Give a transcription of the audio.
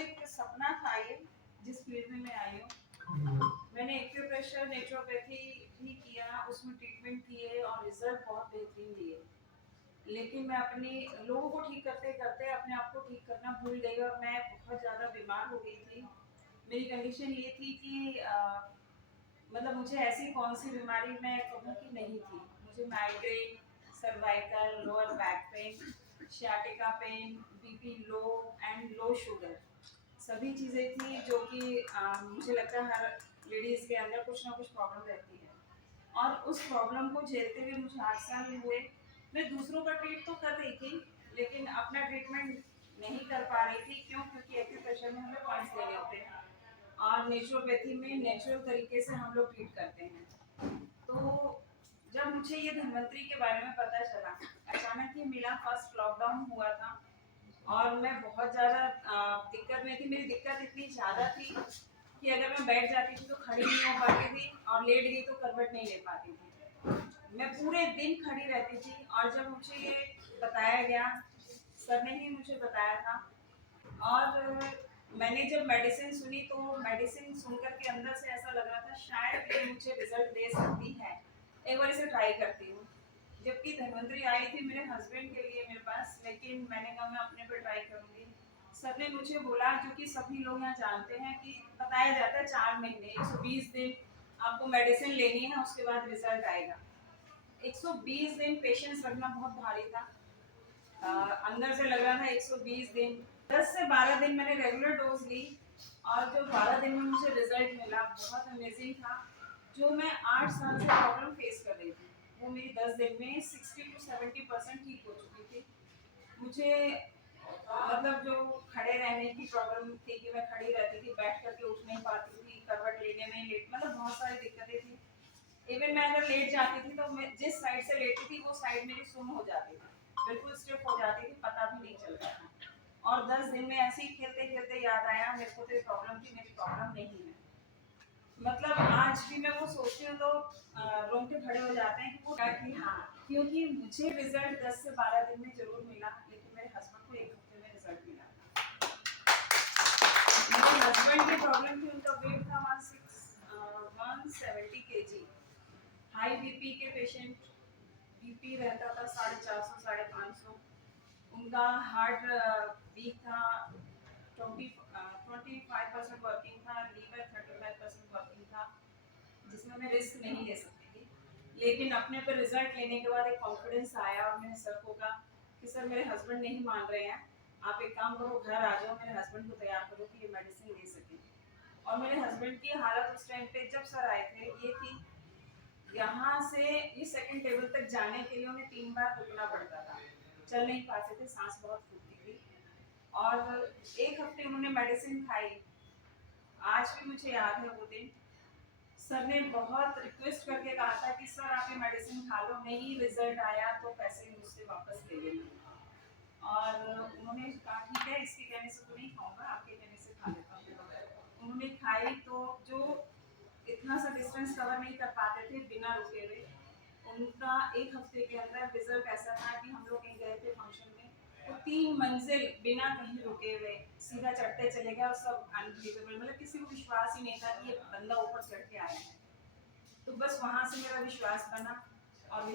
एक सपना था ये, जिस फील्ड में मैं आई हूँ। मैंने एक्यूप्रेशर नेचुरोपैथी भी किया, उसमें ट्रीटमेंट किए और रिजल्ट बहुत बेहतरीन दिए। लेकिन मैं अपनी लोगों को ठीक करते करते अपने आप को ठीक करना भूल गई और मैं बहुत ज़्यादा बीमार हो गई थी। मेरी कंडीशन ये थी कि मतलब मुझे ऐसी कौन सी बीमारी मैं कहूँ कि नहीं थी। मुझे migraine, cervical, lower back pain, sciatica pain, BP low and low sugar, सभी चीज़ें थी जो कि मुझे लगता है हर लेडीज़ के अंदर कुछ ना कुछ प्रॉब्लम रहती है। और उस प्रॉब्लम को झेलते हुए मुझे 8 साल हुए। मैं दूसरों का ट्रीट तो कर रही थी, लेकिन अपना ट्रीटमेंट नहीं कर पा रही थी। क्यों? क्योंकि एक्यूप्रेशर में हमें पॉइंट्स देने होते हैं और नेचुरोपैथी में नेचुरल तरीके से हम लोग ट्रीट करते हैं। तो जब मुझे ये धन्वंतरी के बारे में पता चला, अचानक ही मिला, फर्स्ट लॉकडाउन हुआ था और मैं बहुत ज़्यादा दिक्कत में थी। मेरी दिक्कत इतनी ज़्यादा थी कि अगर मैं बैठ जाती थी तो खड़ी नहीं हो पाती थी और लेट गई तो करवट नहीं ले पाती थी। मैं पूरे दिन खड़ी रहती थी और जब मुझे ये बताया गया, सर ने ही मुझे बताया था। और मैंने जब मेडिसिन सुनी तो मेडिसिन सुन कर के अंदर से ऐसा लग रहा था शायद ये मुझे रिजल्ट दे सकती है, एक बार इसे ट्राई करती हूँ। जबकि धन्वंतरी आई थी मेरे हस्बैंड के लिए मेरे पास, लेकिन मैंने कहा मैं अपने पे ट्राई करूंगी। सर ने मुझे बोला, जो कि सभी लोग यहाँ जानते हैं कि बताया जाता है 4 महीने 120 दिन आपको मेडिसिन लेनी है, उसके बाद रिजल्ट आएगा। 120 दिन पेशेंस रखना बहुत भारी था। अंदर से लग रहा था 120 दिन, 10 से 12 दिन मैंने रेगुलर डोज ली और जो 12 दिन में मुझे रिजल्ट मिला बहुत अमेजिंग था। जो मैं 8 साल से प्रॉब्लम फेस कर रही थी वो मेरी 10 दिन में 60 to 70% ठीक हो चुकी थी। मुझे मतलब जो खड़े रहने की प्रॉब्लम थी कि मैं खड़ी रहती थी, बैठ करके उठ नहीं पाती थी, करवट लेने में लेट, मतलब बहुत सारी दिक्कतें थी। इवन मैं अगर लेट जाती थी तो मैं जिस साइड से लेटी थी वो साइड मेरी सुन्न हो जाती थी, बिल्कुल स्टिफ हो जाती थी, पता भी नहीं चलता था। और 10 दिन में ऐसे ही खेलते खेलते याद आया मेरे को तो ये प्रॉब्लम थी, मेरी प्रॉब्लम नहीं है। मतलब आज भी मैं वो सोचती हूँ तो रोंगटे खड़े हो जाते हैं कि वो क्या कि हाँ, क्योंकि मुझे रिजल्ट 10 से 12 दिन में जरूर मिला, लेकिन मेरे हस्बैंड को 1 हफ्ते में रिजल्ट मिला था। मेरे हस्बैंड की प्रॉब्लम थी, उनका वेट था 170 केजी, हाई बीपी के पेशेंट, बीपी रहता था 450 550। उनका हार्ट वीक था, 25% वर्किंग था, लीवर 35% वर्किंग था, जिसमें मैं रिस्क नहीं ले सकती थी। लेकिन अपने पर रिजल्ट लेने के बाद एक कॉन्फिडेंस आया और मैंने सर को कहा कि सर मेरे हस्बैंड नहीं मान रहे हैं, आप एक काम करो, घर आ जाओ, मेरे हस्बैंड को तैयार करो कि ये मेडिसिन ले सके। और मेरे हस्बैंड की हालत उस टाइम पे जब सर आए थे ये थी, यहाँ से इस सेकंड टेबल तक जाने के लिए उन्हें 3 बार रुकना पड़ता था, चल नहीं पाते थे, सांस बहुत फूलती थी। और 1 हफ्ते उन्होंने मेडिसिन खाई। आज भी मुझे याद है वो दिन, सर ने बहुत रिक्वेस्ट करके कहा था कि सर आप ये मेडिसिन खा लो, नहीं रिजल्ट आया तो पैसे मुझसे वापस ले लेना। और उन्होंने कहा ठीक है, इसके कहने से तो नहीं खाऊंगा, आपके कहने से खा लेता हूँ। उन्होंने खाई तो जो इतना सा डिस्टेंस कवर नहीं कर पाते थे बिना रुके हुए, उनका 1 हफ्ते के अंदर रिजल्ट ऐसा था कि हम लोग कहीं गए थे फंक्शन में, तो 3 मंजिल बिना कहीं रुके हुए सीधा चढ़ते चले गए और सब अनबिलीवेबल, मतलब किसी को विश्वास ही नहीं था कि ये बंदा ऊपर चढ़ के आया है। तो बस वहां से मेरा विश्वास बना और